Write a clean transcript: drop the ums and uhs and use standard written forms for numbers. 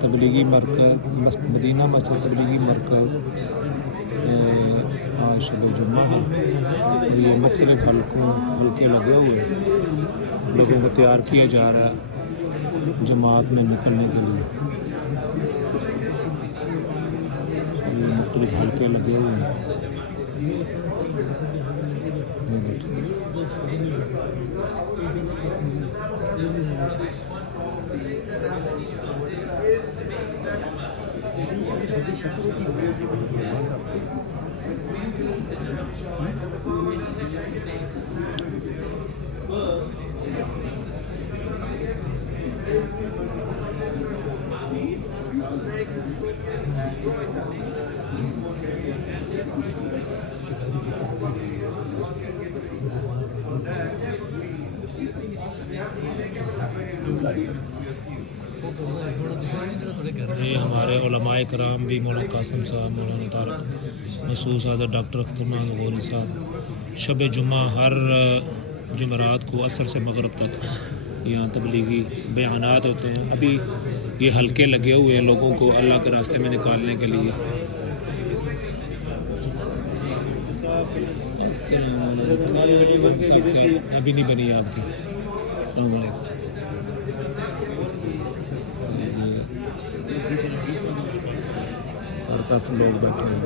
तबलीगी मरकज़ मदीना मस्जिद तबलीगी मरकज़ आज शब जुम्मा है और ये मुख्तलिफ़ हल्के लगे हुए लोगों को तैयार किया जा रहा है जमात में निकलने के लिए। ये मुख्तलिफ़ हल्के लगे हुए हैं, ये देखिए। ये हमारे उलमाए कराम भी मौलाना कासिम साहब, मौलाना तारक मसूद साहब, डॉक्टर अख्तरमान गौरी साहब शब जुम्मा हर जुमरात को असर से मगरब तक यहाँ तबलीगी बयानात होते हैं। अभी ये हल्के लगे हुए हैं लोगों को अल्लाह के रास्ते में निकालने के लिए। अभी नहीं बनी आपकी। अस्सलाम वालेकुम। हर तरफ लोग बैठे हैं।